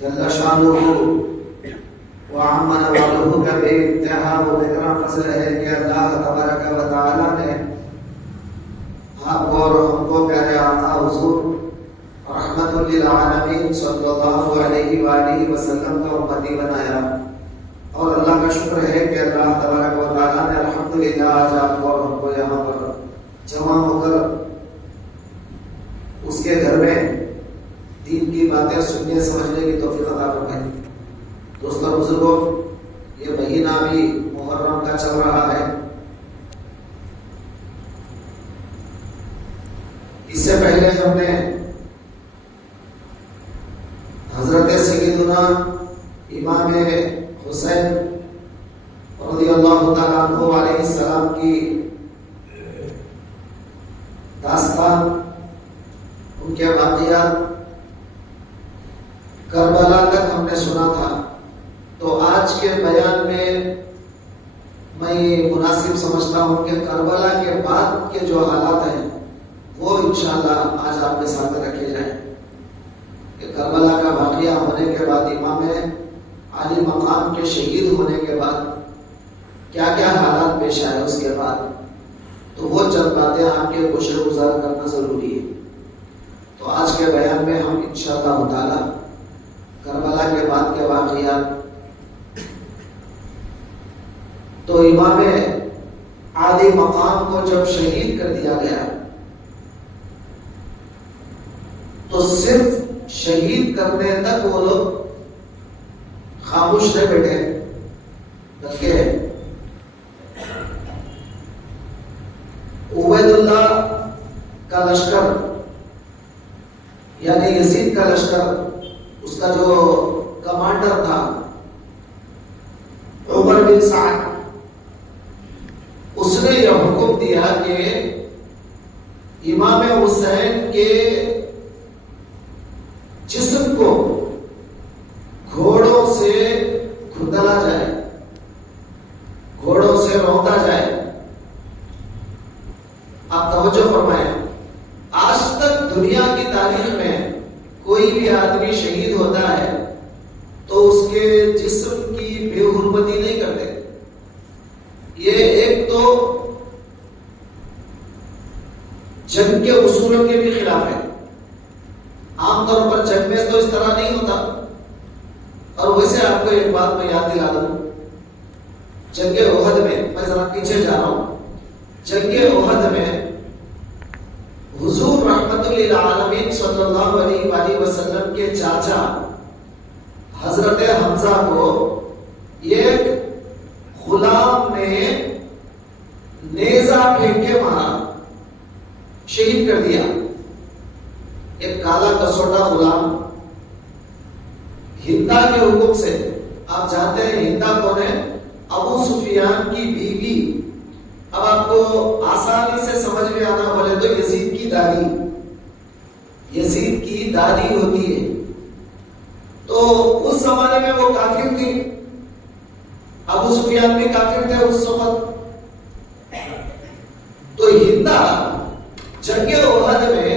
जल्ल शानुहु व अम्मा नवालुहु का बेइंतहा व बेकराम फजल है कि अल्लाह तबारक व तआला ने आपको और हमको प्यारे आका हुजूर रहमतुल लिल आलमीन सल्लल्लाहु अलैहि व आलिहि वसल्लम का उम्मती बनाया। और अल्लाह का शुक्र है कि अल्लाह तबारक व तआला ने अल्हम्दुलिल्लाह आज आपको और हमको यहाँ पर जमा होकर उसके घर में दीन की बातें सुनने समझने की तौफीक अता फरमाई। दोस्तों बुजुर्गों, ये महीना भी मुहर्रम का चल रहा है। इससे पहले हमने हजरत सय्यदुना इमाम हुसैन रज़ियल्लाहु ताला अन्हु अलैहि सलाम की दास्तान, उनके वाक़ियात करबला तक हमने सुना था। तो आज के बयान में मैं मुनासिब समझता हूं कि करबला के बाद के जो हालात हैं वो इंशाअल्लाह आज आपके सामने रखे जाएं कि करबला का वाक़िया होने के बाद, इमाम आली मकाम के शहीद होने के बाद क्या क्या हालात पेश आए उसके बाद, तो वो चंद बातें आपके गोशे गुजार करना जरूरी है। तो आज के बयान में हम इंशाअल्लाह ताला करबला के बाद के वाक़ियात, तो इमाम आली मकाम को जब शहीद कर दिया गया तो सिर्फ शहीद करने तक वो लोग खामोश रह बैठे, बल्कि उबैदुल्लाह का लश्कर यानी यजीद का लश्कर, उसका जो कमांडर था उमर बिन साद, उसने यह हुक्म दिया कि इमाम हुसैन के जिस्म को घोड़ों से खुरदला जाए, घोड़ों से रौंदा जाए। आप तवज्जो फरमाएं, आज तक दुनिया की तारीख में कोई भी आदमी शहीद होता है तो उसके जिस्म की बेहुरमती नहीं करते। ये एक तो जंग के उसूलों के भी खिलाफ है। आमतौर पर जंग में तो इस तरह नहीं होता। और वैसे आपको एक बात मैं याद दिला दूं, जंगे ओहद में, मैं जरा पीछे जा रहा हूं, जंगे ओहद में हुजूर रहमतुल लिल आलमीन सल्लल्लाहु अलैहि वसल्लम के चाचा हजरत हमजा को एक गुलाम ने नेजा फेंक के मारा, शहीद कर दिया। एक काला कसोटा गुलाम हिंदा के हुक्म से, आप जानते हैं हिंदा कौन है? अबू सुफियान की बीवी। अब आपको आसानी से समझ में आना बोले तो यजीद की दादी, यजीद की दादी होती है। तो उस जमाने में वो काफिर थी, अबू सुफियान भी काफिर थे उस वक्त। तो हिंदा जंगे ओहद में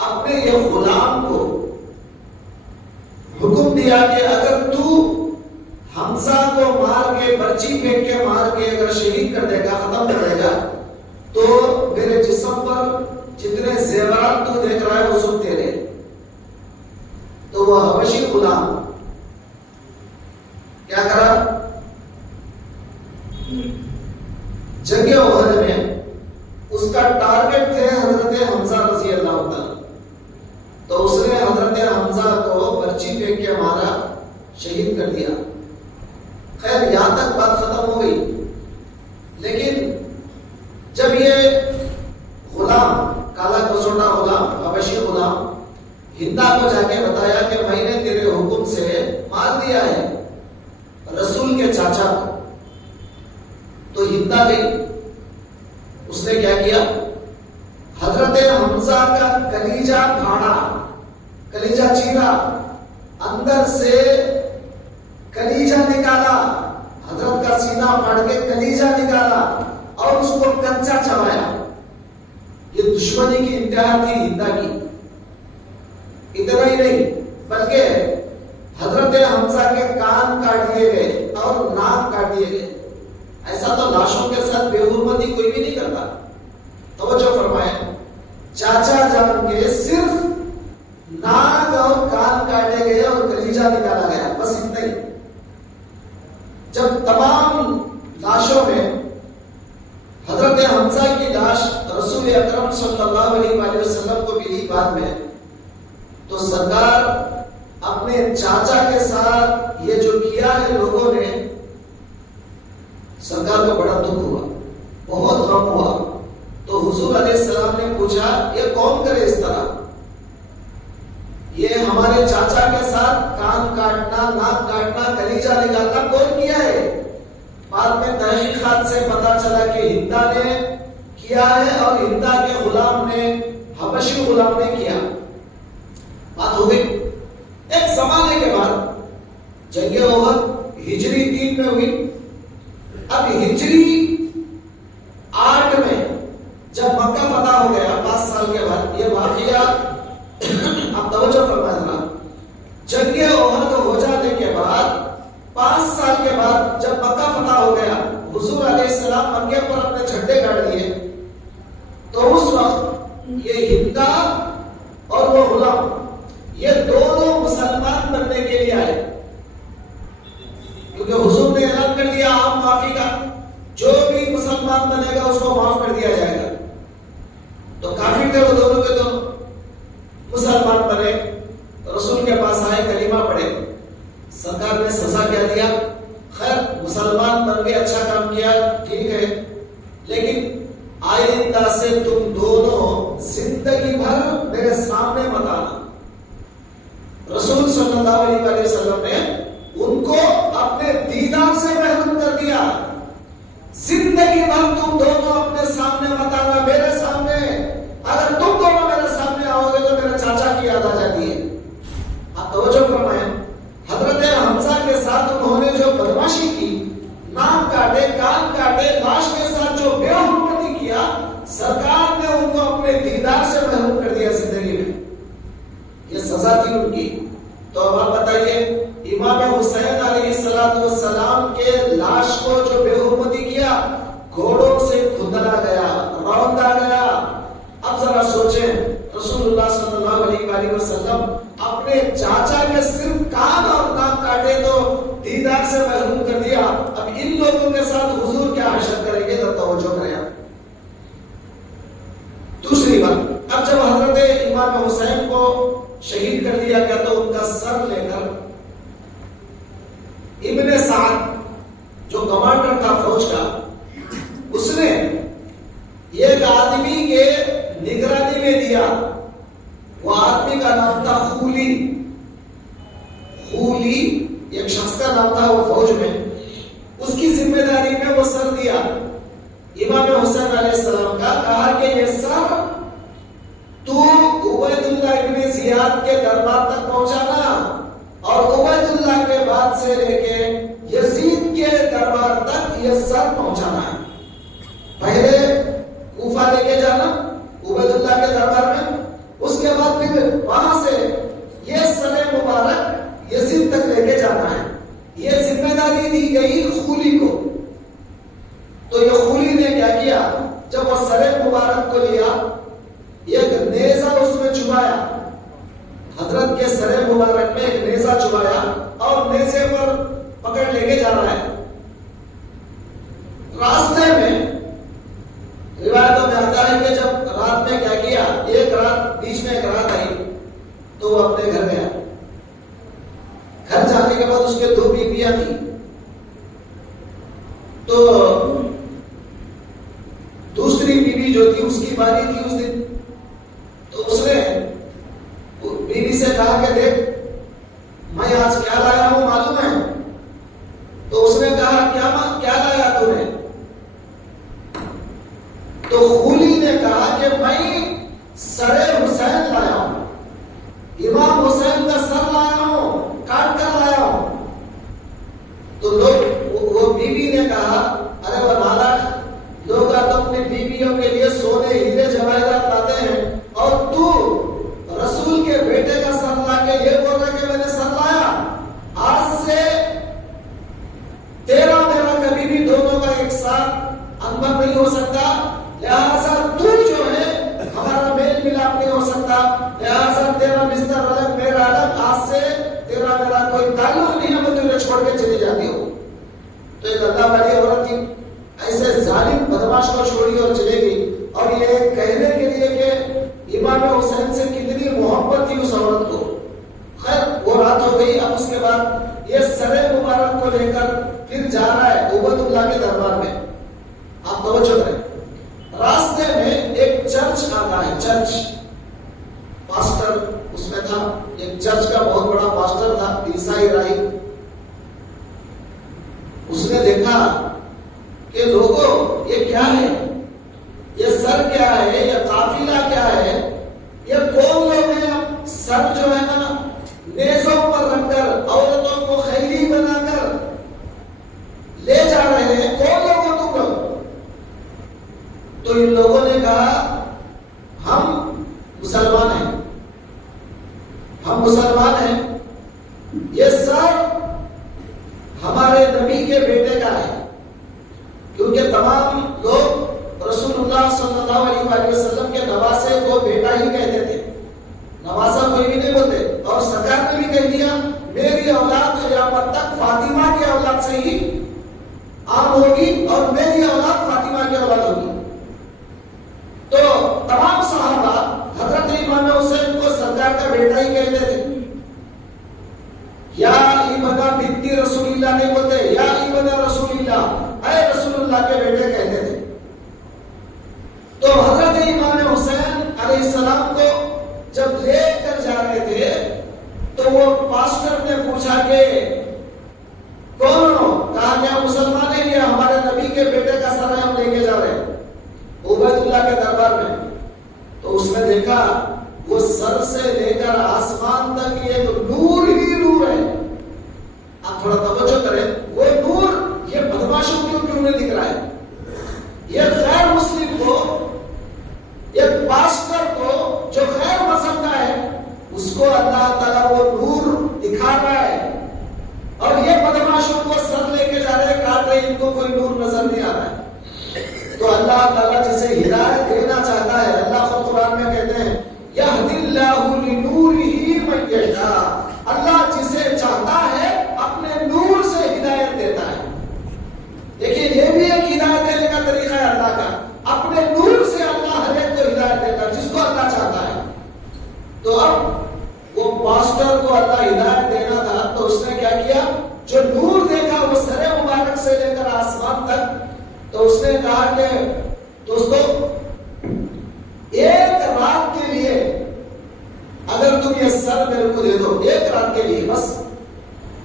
अपने ये गुलाम को हुक्म दिया कि अगर तू हमजा को मार के, बर्ची फेंक के मार के अगर शहीद कर देगा, खत्म कर देगा, तो मेरे जिस्म पर जितने जेवरात तू देख रहा है वो सब तेरे। तो वह हबशी गुलाम क्या करा? जंगे ओहद में उसका टारगेट थे हजरत हमजा रज़ी अल्लाह ताला। तो उसने हजरत हमजा को बर्ची फेंक के मारा, शहीद कर दिया। खैर यहां तक बात खत्म हो गई। लेकिन जब ये गुलाम, काला कसोटा गुलाम, हबशी गुलाम हिंदा को जाके बताया कि मैंने तेरे हुक्म से मार दिया है रसूल के चाचा को, तो हिंदा गई, उसने क्या किया? हजरत हमजा का कलीजा फाड़ा, कलीजा चीरा, अंदर से कलीजा निकाला, हजरत का सीना फाड़ के कलीजा निकाला और उसको कच्चा चबाया। ये दुश्मनी की इंतहा थी हिंदा की। इतना ही नहीं, बल्कि के कान काट दिए गए और नाक काट दिए गए। ऐसा तो लाशों के साथ बेहुरमती कोई भी नहीं करता। तवज्जो फरमाए, चाचा जान के सिर्फ नाक और कान काटे गए और कलीजा निकाला गया, बस इतना ही। जब तमाम लाशों में हजरत हमजा की लाश रसूल अकरम सल्लल्लाहु अलैहि वसल्लम को मिली बाद में, तो सरकार अपने चाचा के साथ ये जो किया है लोगों ने, सरकार को बड़ा दुख हुआ, बहुत गम हुआ। तो हुजूर अलैहिस्सलाम ने पूछा, ये कौन करे इस तरह? ये हमारे चाचा के साथ कान काटना, नाक काटना, कलीजा निकालना कौन किया है? बाद में तहकीकात से पता चला कि हिंदा ने किया है और हिंदा के गुलाम ने, हबशी गुलाम ने किया। बात हो गई। एक जमाने के बाद जंगे ओहद हिजरी 3 में हुई। अब हिजरी 8 में जब मक्का फतह हो गया 5 साल के बाद, ये वाकया अब तवज्जो फरमाना, जंगे ओहद हो जाने के बाद 5 साल के बाद जब मक्का फतह हो गया, हुजूर अलैहिस्सलाम मक्के पर अपने झंडे गाड़ दिए। तो उस वक्त ये हिंदा और वो गुलाम, ये दोनों मुसलमान बनने के लिए आए, क्योंकि हुजूर ने ऐलान कर दिया आम माफी का, जो भी मुसलमान बनेगा उसको माफ कर दिया जाएगा। तो काफिर थे वो दोनों के दोनों, मुसलमान बने, रसूल के पास आए, कलीमा पढ़े। सरकार ने सजा क्या दिया? खैर मुसलमान बन के अच्छा काम किया, ठीक है, लेकिन आइंदा से तुम दोनों जिंदगी भर मेरे सामने मत आना। रसूल सल्लल्लाहु अलैहि वसल्लम ने उनको अपने दीदार से महरूम कर दिया। जिंदगी भर तुम दोनों अपने सामने मत आना, मेरे सामने। अगर तुम दोनों मेरे सामने आओगे तो मेरे चाचा की याद आ जाती है। आप तवज्जो फरमाएं, हजरत हमजा के साथ उन्होंने जो बदमाशी की, नाक काटे, कान काटे, लाश के साथ जो बेहुरमती किया, सरकार ने उनको अपने दीदार से महरूम कर दिया जिंदगी में। ये सजा थी उनकी। तो अब आप बताइए, इमाम हुसैन अलैहिस्सलाम के लाश को जो बेहुरमती किया, घोड़ों से खुदला गया, रौंदा गया। अब जरा सोचें, रसूलुल्लाह सल्लल्लाहु अलैहि वसल्लम अपने चाचा के सिर्फ कान और नाक काटे तो दीदार से महरूम कर दिया। अब इन लोगों के साथ हुजूर क्या हशर करेंगे? तो तवज्जो करें। दूसरी बात, अब जब हजरत इमाम हुसैन को शहीद कर दिया गया तो उनका सर लेकर इब्ने साद जो कमांडर था फौज का, उसने एक आदमी के निगरानी में दिया। वो आदमी का नाम था खूली। खूली एक शख्स का नाम था वो फौज में, उसकी जिम्मेदारी में वो सर दिया इमाम हुसैन अलैहिस्सलाम का। कहा कि ये सर तू उबैदुल्लाह इब्ने जियाद के दरबार तक पहुंचाना और उबैदुल्लाह के बाद से लेके यजीद के दरबार तक ये सर पहुंचाना है। पहले कूफा लेके जाना उबैदुल्लाह के दरबार में, उसके बाद फिर वहां से ये सरे मुबारक यजीद तक लेके जाना है। ये जिम्मेदारी दी गई खूली को। तो ये खूली ने क्या किया, जब वो सरे मुबारक को लिया, एक नेजा उसमें चुभाया, हजरत के सरे मुबारक में एक नेजा चुभाया और नेजे पर पकड़ लेके जा रहा है। रास्ते में रिवायतों में आता है कि जब रात में क्या किया, एक रात बीच में एक रात आई तो वो अपने घर गया। घर जाने के बाद उसके 2 बीवियां थी। तो दूसरी बीवी जो थी उसकी बारी थी उस दिन। तो उसने बीवी से कहा कि देख मैं आज क्या लाया हूं मालूम है? तो उसने कहा क्या लाया तूने? तो खूली ने कहा कि मैं सरे हुसैन लाया हूं, इमाम हुसैन का सर लाया हूं, काट कर लाया हूं। तो वो बीवी ने कहा, अरे वो नालायक लोग तो अपनी बीवियों के लिए सोने हीरे जवाहरात लाते हैं और तू रसूल के बेटे का सर ला के ये बोल रहा कि मैंने सर लाया। आज से सिवा मेरा कोई ताल्लुक नहीं है, मैं तुझे छोड़ के चली जाती हूँ। तो एक अल्लाह वाली औरत थी, ऐसे जालिम बदमाश को छोड़ी और चलेगी। और ये कहने के लिए कि इमाम हुसैन से कितनी मोहब्बत थी उस औरत को। खैर वो रात हो गई। अब उसके बाद ये सरे मुबारक को लेकर फिर जा रहा है उबैदुल्लाह के दरबार में। आप तवज्जो करें, रास्ते में एक चर्च आता है, चर्च पास्टर उसमें था, एक चर्च का बहुत बड़ा पास्टर था, ईसाई राही। उसने देखा कि लोगों ये क्या है, ये सर क्या है, ये काफिला क्या है, ये कौन लोग हैं। सर जो है ना नेजों पर रखकर औरतों को खैली बनाकर ले जा रहे हैं, कौन लोग हो तुम लोग। तो इन लोगों ने कहा हम मुसलमान हैं, हम मुसलमान हैं, ये सर हमारे नबी के बेटे का है। क्योंकि तमाम लोग रसूलुल्लाह सल्लल्लाहु अलैहि वसल्लम के नवासे को बेटा ही कहते थे, नवासा कोई भी नहीं बोलते। और सरकार ने भी कह दिया मेरी औलाद क़यामत तक फातिमा की औलाद से ही आम होगी और मेरी औलाद फातिमा की औलाद होगी। तो तमाम सहाबा हजरत इमाम हुसैन को सरकार का बेटा ही कहते थे। या इब्न बिन्ती रसूलिल्लाह नहीं बोलते, या इब्न रसूलिल्लाह, ऐ रसूलुल्लाह के बेटे कहते थे। तो हजरत इमाम हुसैन अलैहिस्सलाम को जब लेकर जा रहे थे तो वो पास्टर ने पूछा कि कौन हो। कहा क्या मुसलमान है, ये हमारे नबी के बेटे का सर हम लेके जा रहे हैं उबैदुल्लाह के दरबार में। तो उसने देखा वो सर से लेकर आसमान तक ये तो नूर ही नूर है। आप थोड़ा तवज्जो करें, वो नूर ये बदमाशों क्यों नहीं दिख रहा है। ये गैर मुस्लिम को, ये पास्टर को जो गैर मजहब का है उसको अल्लाह ताला वो नूर दिखा रहा है, और ये बदमाशों को सर लेके जा रहे, काट रहे, इनको कोई नूर नजर नहीं आ रहा है। तो अल्लाह ताला जिसे हिदायत देना चाहता है, अल्लाह खुद कुरान में कहते हैं यहदिल्लाहु लिनूरिही मन यशा, अल्लाह जिसे चाहता है अपने नूर से हिदायत देता है। देखिए ये भी एक हिदायत देने का तरीका है अल्लाह का, अपने नूर से अल्लाह हर एक को हिदायत देता है जिसको अल्लाह चाहता है। तो अब वो पास्टर को अल्लाह हिदायत देना था, तो उसने क्या किया, जो नूर देखा वो सरे मुबारक से लेकर आसमान तक। तो उसने कहा कि दोस्तों एक रात के लिए अगर तुम ये सर मेरे को दे दो, एक रात के लिए बस,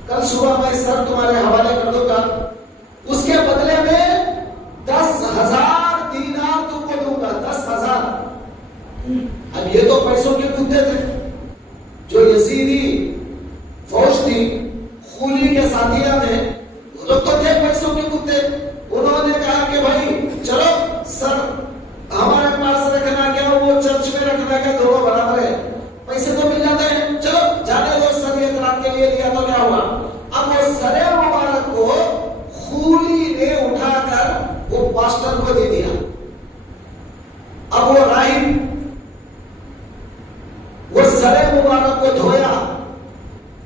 कल सुबह मैं सर तुम्हारे हवाले कर दूंगा, उसके बदले में 10,000 दीनार तुमको दूंगा, 10,000। अब ये तो पैसों के कुत्ते थे। जो यजीदी फौज थी, खूली के साथियां थे, वो लोग तो थे पैसों के कुत्ते। उन्होंने कहा कि भाई चलो सर हमारे पास रखना क्या, वो चर्च में रखना क्या, दोनों बराबर है, पैसे तो मिल जाते हैं, चलो जाने दो। सर एक रात के लिए दिया तो क्या हुआ। अब वो सरे मुबारक को खूली ने उठाकर वो पास्टर को दे दिया। अब वो राहिब वो सरे मुबारक को धोया,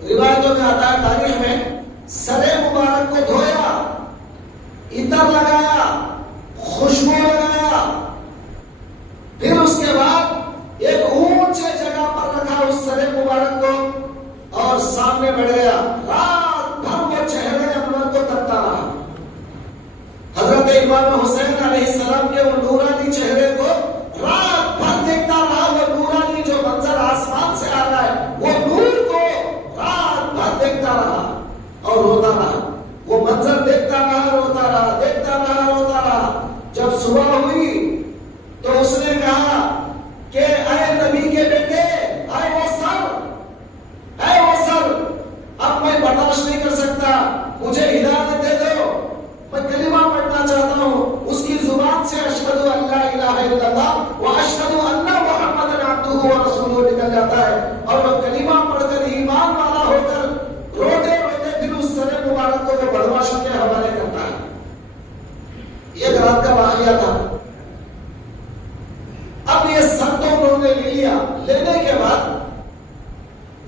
रिवायतों में आता है तारीख में, सरे मुबारक को धोया, इतर लगाया, खुशबू लगाया, फिर उसके बाद एक ऊंचे जगह पर रखा उस सरे मुबारक को और सामने बढ़ गया। रात भर वो चेहरे अनवर को तकता रहा। हजरत इमाम हुसैन अलैहिस्सलाम के वो नूरानी चेहरे को रात भर देखता रहा। वो नूरानी जो मंजर आसमान से आ रहा है, वो नूर को रात भर देखता रहा और रोता रहा। वो मंजर देखता रहा, रोता रहा, देखता रहा, रोता रहा। जब सुबह हुई तो उसने कहा कि ऐ नबी के बेटे, ऐ वो सर, अब मैं बर्दाश्त नहीं कर सकता, मुझे हिदायत दे दो, मैं कलिमा पढ़ना चाहता हूँ। उसकी जुबान से अशहदु अल्ला इलाहा इल्लल्लाह व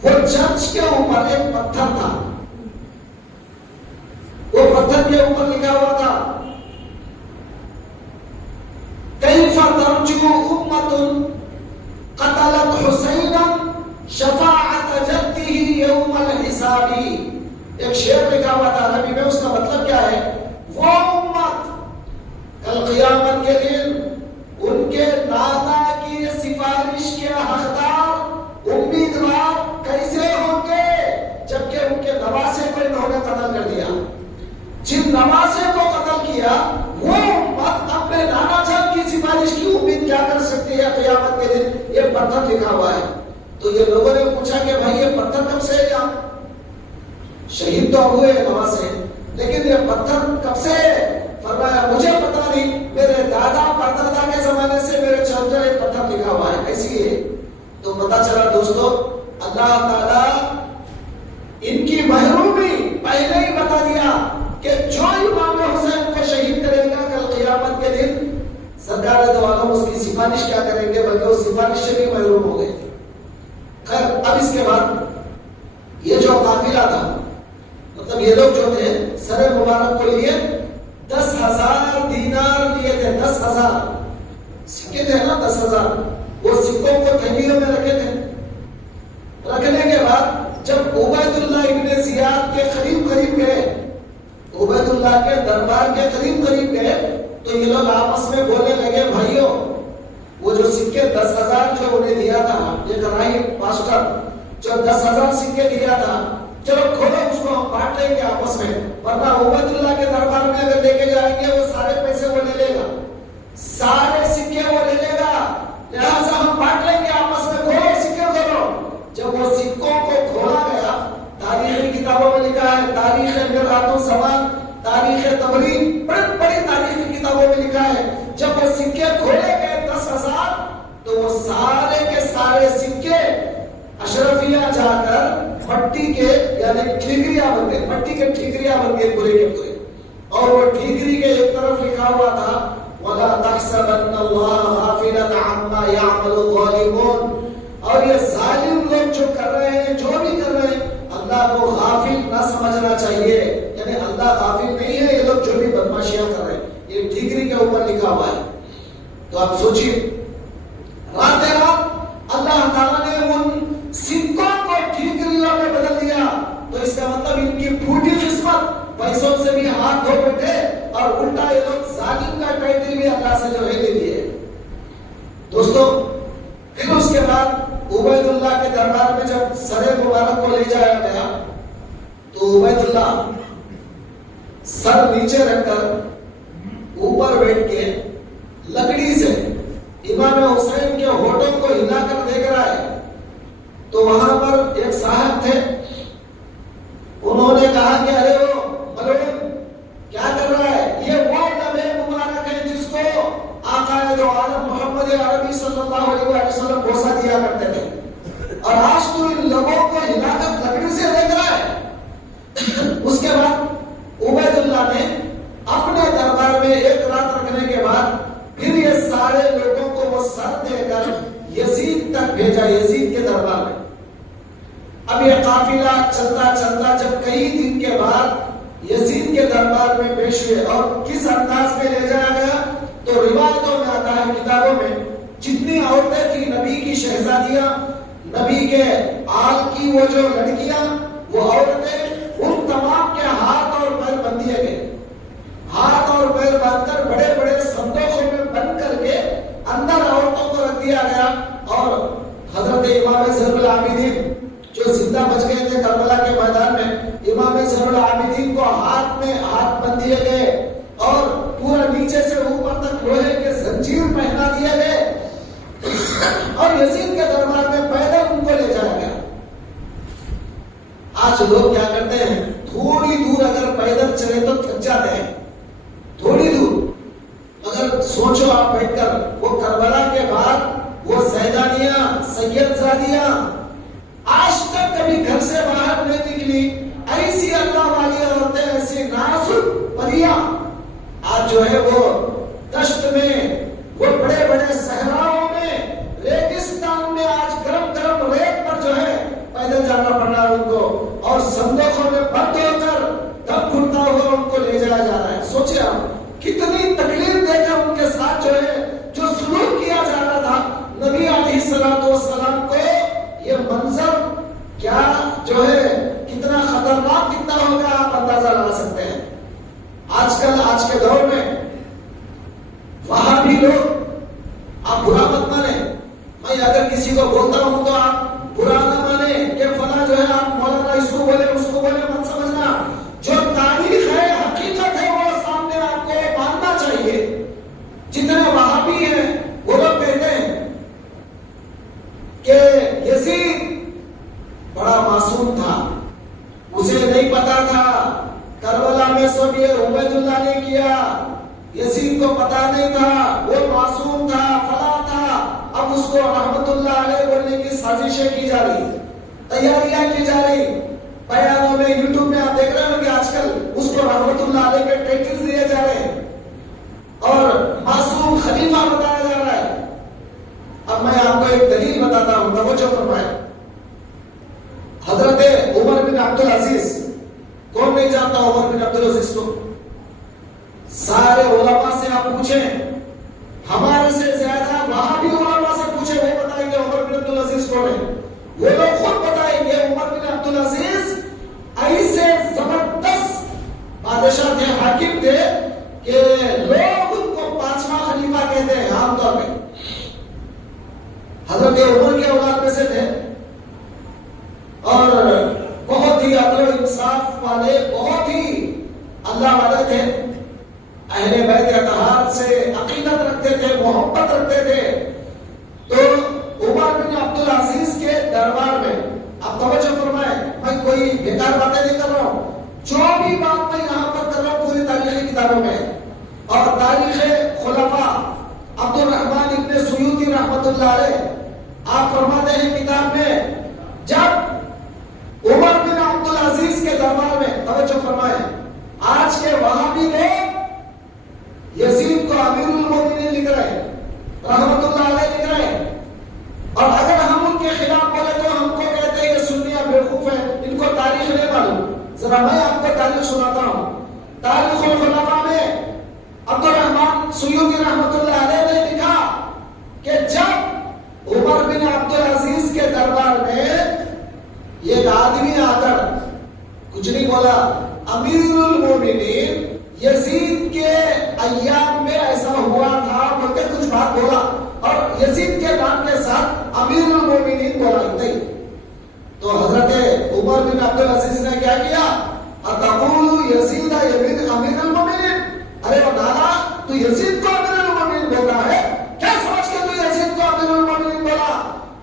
वो चर्च के ऊपर एक पत्थर था, वो पत्थर के ऊपर लिखा हुआ था, कैफा तर्जू उम्मतुन कतलत हुसैनन शफाअत जद्दिही यौमल हिसाबी। एक शेर लिखा हुआ था अरबी में, उसका मतलब क्या है? वो उम्मत कल क़यामत के दिन उनके दादा की सिफारिश के हकदार उम्मीदवार कैसे होंगे, जबकि उनके नवासे को इन्होंने कत्ल कर दिया। जिन नवासे को कत्ल किया वो उम्मत अपने नाना जान की सिफारिश की उम्मीद क्या कर सकती है क़यामत के दिन? ये पत्थर लिखा हुआ है। तो ये लोगों ने पूछा कि भाई ये पत्थर कब से है? यहाँ शहीद तो हुए नवासे, लेकिन ये पत्थर कब से है? फरमाया मुझे पता नहीं, मेरे दादा परदादा के जमाने से मेरे चर्चा एक पत्थर लिखा हुआ है, ऐसी है। तो पता चला दोस्तों, अल्लाह ताला इनकी महरूमी पहले ही बता दिया कि जो इमाम हुसैन को शहीद करेगा कल क़यामत के दिन सरकार दो आलम उसकी सिफारिश क्या करेंगे, बल्कि वो सिफारिश से भी महरूम हो गए। खैर, अब इसके बाद ये जो काफिला था, मतलब ये लोग जो थे सरे मुबारक को लिए 10,000 दीनार लिए थे। 10,000 सिक्के थे ना, 10,000। वो सिक्कों को थैलियों में रखे थे। रखने के बाद जब उबैदुल्लाह इब्ने जियाद के करीब गए, उबैदुल्लाह के दरबार के करीब गए, तो ये लोग आपस में बोलने लगे, भाइयों वो जो सिक्के 10,000 जो उन्हें दिया था, एक राइट पास्टर जो 10,000 सिक्के दिया था, चलो खोलो उसको, हम बांट लेंगे आपस में, वरना उबैदुल्लाह के दरबार में अगर लेके जाएंगे वो सारे पैसे वो ले लेगा, सारे सिक्के वो ले लेगा, लिहाजा हम बांट लेंगे आपस में, खोलो सिक्के खोलो। जब वो सिक्कों को खोला गया, तारीख की किताबों में लिखा है, तारीख मिरातुल ज़मान, तारीख तबरी, बड़ी तारीख की किताबों में लिखा है, जब वो सिक्के खोले गए 10,000, तो वो सारे के सारे सिक्के अशरफिया जाकर मट्टी के यानी ठीकरिया बन गए, मट्टी के ठीकरिया बन गए पूरे के पूरे। और वो ठीकरी के एक तरफ लिखा हुआ था, वला तहसबन्नल्लाह गाफिलन अम्मा यअमलु ज़ालिमून। और ये जालिम लोग जो कर रहे हैं, जो भी कर रहे हैं, अल्लाह को गाफिल ना समझना चाहिए, यानी अल्लाह गाफिल नहीं है, ये लोग जो भी बदमाशियां कर रहे हैं, ये ठीकरी के ऊपर लिखा हुआ है। तो आप सोचिए, रात अल्लाह ताला ने उन सिक्कों को ठीकरियों में बदल दिया, तो इसका मतलब इनकी फूटी किस्मत, पैसों से भी हाथ धो बैठे, और उल्टा ये लोग जालिम का टाइटल भी अल्लाह से जो है ले लिए। दोस्तों, फिर उसके बाद उबैदुल्लाह के दरबार में जब सरे मुबारक को ले जाया गया, तो उबैदुल्लाह सर नीचे रखकर ऊपर बैठ के लकड़ी से इमाम हुसैन के होठों को हिलाकर देख रहा है। तो वहां पर एक साहब थे, उन्होंने कहा कि अरे वो मलूम क्या कर रहा है? ये वो लबे मुबारक है जिसको आका दो आलम मोहम्मद अरबी सल्लल्लाहु अलैहि वसल्लम बोसा दिया करते थे, और आज तू इन लोगों को हिलाकर लकड़ी से देख रहा है। उसके बाद उबैदुल्लाह ने अपने दरबार में एक रात रखने के बाद फिर ये सारे लोगों को वो सर देकर यजीद तक भेजा, यजीद के दरबार में। अब ये काफिला चलता जब कई दिन के बाद यजीद के दरबार में पेश हुए, और किस अंदाज में ले जाया गया, तो रिवायतों में आता है, किताबों में, जितनी औरतें थी नबी की शहजादियां, नबी के आल की वो जो लड़कियां, वो औरतें, उन तमाम के हाथ और पैर बंध दिए गए। हाथ और पैर बांधकर बड़े बड़े संदूकों में बंद करके अंदर औरतों को रख दिया गया, और हजरत इमाम ज़ैनुल आबिदीन जो जिंदा बच गए थे करबला के मैदान में, इमाम ज़ैनुल आबिदीन को हाथ में हाथ बंध दिए गए, और पूरा नीचे से ऊपर तक लोहे के जंजीर पहना दिए गए, और यजीद के दरबार में पैदल उनको ले जाया गया। आज लोग क्या करते हैं, थोड़ी दूर अगर पैदल चले तो थक जाते हैं, थोड़ी दूर। अगर सोचो आप बैठकर, वो करबला के बाद वो सैदानियां, सैयदजादियां आज तक कभी घर से बाहर नहीं निकली, ऐसी अल्लाह वाली औरतें, ऐसी नाजुक परियां आज जो है वो दश्त में, वो बड़े बड़े सहराओं में, रेगिस्तान में आज गरम गरम रेत पर जो है पैदल जाना पड़ रहा है उनको, और संदोखों में बंद होकर दम घुटता हुआ उनको ले जाया जा रहा है। सोचिए आप कितनी तकलीफ देकर उनके साथ जो है जो सुलूक किया जा रहा था नबी अलैहिस्सलातु वस्सलाम को, ये मंजर क्या जो है कितना खतरनाक कितना होगा आप अंदाजा लगा सकते हैं। आजकल आज के दौर में वहां भी लोग, आप बुरा मत माने, मैं अगर किसी को बोलता हूं तो आप बुरा न माने कि फला जो है आप मौलाना इसको बोले उसको बोले मत समझना। जो तारीख है हकीकत है वो सामने आपको मानना चाहिए। जितने वहाबी हैं वो लोग कहते हैं कि यजीद बड़ा मासूम था, उसे नहीं पता था करबला में सब ये उबैदुल्लाह ने किया, यजीद को पता नहीं था, वो मासूम था, फला था। अब उसको रहमतुल्लाह अलैह बोलने की साजिशें की जा रही, तैयारियां की जा रही, बयानों में यूट्यूब में आप देख रहे हो कि आजकल उसको रहमतुल्लाह अलैह के टाइटल्स दिए जा रहे हैं और मासूम खलीफा बताया जा रहा है। अब मैं आपको एक दलील बताता हूं, तवज्जो फरमाएं। हजरत उमर बिन अब्दुल अजीज, कौन नहीं जानता उमर बिन अब्दुल अजीज को? सारे उलमा से आप पूछें, हमारे से ज्यादा वहां भी उलमा से पूछे, वो बताएंगे उमर बिन अब्दुल अजीज कौन है। वो लोग खुद बताएंगे उमर बिन अब्दुल अजीज ऐसे जबरदस्त बादशाह थे, हाकिम थे कि लोग उनको पांचवा खलीफा कहते हैं आमतौर पे। हजरत उमर के औलाद में से थे और बहुत ही अदल इंसाफ वाले, बहुत ही अल्लाह वाले थे, अहले बैत अतहार से अकीदत रखते थे, मोहब्बत रखते थे। तो उमर बिन अब्दुल अजीज के दरबार में, अब तवज्जो फरमाएं, मैं कोई बेकार बातें नहीं कर रहा हूं, जो भी बात मैं यहां पर कर रहा हूं पूरी तारीखी किताबों में और तारीख खुलफा अब्दुल रहमान इब्न सुयूती रहमतुल्लाह अलैह आप फरमाते हैं किताब में, जब उमर बिन अब्दुल अजीज के दरबार में, तवज्जो फरमाएं, आज के वहाबी लोग यजीद को अमीरुल मोमिनीन लिख रहे हैं, रहमतुल्लाह अलैह लिख रहे हैं, और अगर हम उनके खिलाफ बोले तो हमको कहते हैं ये सुन्निया बेवकूफ है, इनको तारीख नहीं मालूम। जरा मैं आपको तारीख सुनाता हूं। तारीखुल खुलफा में अब्दुल रहमान सुयूती रहमतुल्लाह अलैह ने लिखा कि जब उमर बिन अब्दुल अजीज के दरबार में एक आदमी आकर कुछ नहीं बोला, अमीरुल मोमिनीन यजीद के अय्याम में ऐसा हुआ था बोलकर कुछ बात बोला और यजीद के नाम के साथ अमीरुल मोमिनीन बोला नहीं। तो हजरत उमर बिन अब्दुल अजीज ने क्या किया, अतक़ूलु यजीद अमीरुल मोमिनीन, अरे नाना तू यजीद को अमीरुल मोमिनीन बोला है, क्या सोच के तू यजीद को अमीरुल मोमिनीन बोला?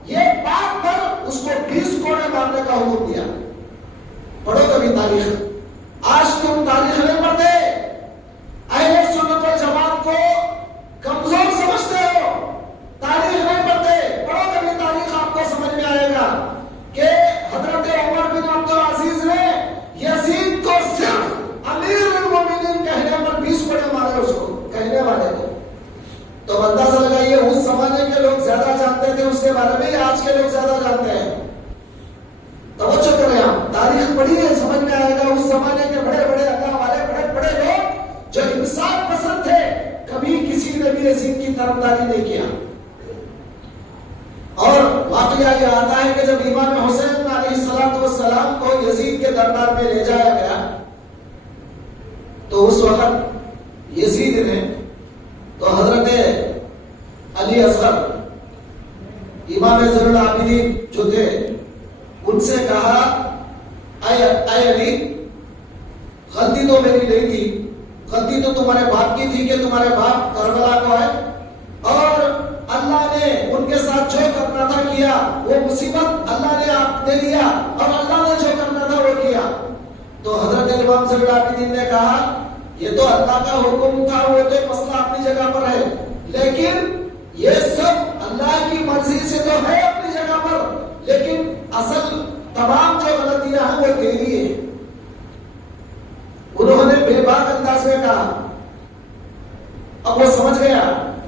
ये बात पर उसको 20 कोड़े मारने का हुक्म दिया। पढ़ो कभी तारीख, आज तुम तारीख नहीं पढ़ते, अहले सुन्नत वल जमात को कमजोर समझते हो, तारीख नहीं पढ़ते। पढ़ो कभी तारीख, आपको समझ में आएगा कि हजरत उमर बिन अब्दुल अजीज ने यजीद को सिर्फ अमीरुल मोमिनीन कहने पर 20 कोड़े मारे उसको, कहने वाले को। तो अंदाजा लगाइए उस जमाने के लोग ज्यादा जानते थे उसके बारे में, आज के लोग ज्यादा जानते हैं। तवज्जो करें, आप तारीख पढ़िए, समझ में आएगा। उस जमाने के बड़े बड़े अल्लाह वाले बड़े बड़े लोग जो इंसाफ पसंद थे, कभी किसी ने भी यजीद की तरफदारी नहीं किया। और वाकया ये आता है कि जब इमाम हुसैन अलैहिस्सलातु वस्सलाम को यजीद के दरबार में ले जाया गया तो उस वक्त यजीद ने तो हजरत अली असगर इमाम ज़ैनुल आबिदीन जो थे उनसे कहा, ऐ अली, गलती तो मेरी नहीं थी, गलती तो तुम्हारे बाप की थी कि तुम्हारे बाप करबला को है और अल्लाह ने उनके साथ जो करना था किया, वो मुसीबत अल्लाह ने आप दे दिया और अल्लाह ने जो करना था वो किया। तो हजरत इमाम ज़ैनुल आबिदीन ने कहा, ये तो अल्लाह का हुक्म था, वो तो मसला अपनी जगह पर है, लेकिन ये सब अल्लाह की मर्जी से तो है अपनी जगह पर, लेकिन असल तमाम जो गलतियां हैं वो तेरी है। उन्होंने बेबाक अंदाज में कहा। अब वो समझ गया